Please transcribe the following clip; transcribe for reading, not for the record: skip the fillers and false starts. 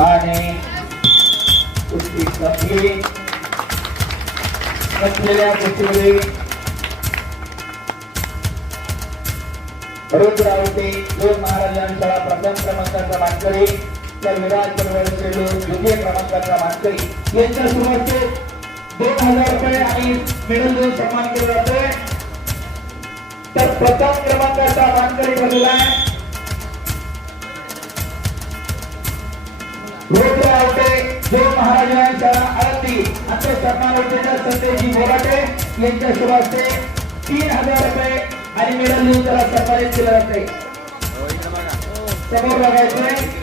आणि कुस्ती संपली. नसलेल्या कुस्तीमध्ये रुद्र आवटे दोन महाराजांचा प्रथम क्रमांकाचा मानकरी तर विराज चळवळचे द्वितीय क्रमांकाचा मानकरी यांच्या सुरुवातीचे 2000 रुपये आणि मेडल देऊन सन्मान केला जातोय. तर प्रथम क्रमांकाचा मानकरी बनला आहे रुद्र आवटे जो महाराजांच्या आरती आणि सन्मानोत्तेजन संदेशी बोराटे यांच्या शुभास्ते 3000 रुपये आणि मेडल देऊन त्याला सन्मानित केलं जाते. समोर बघायचंय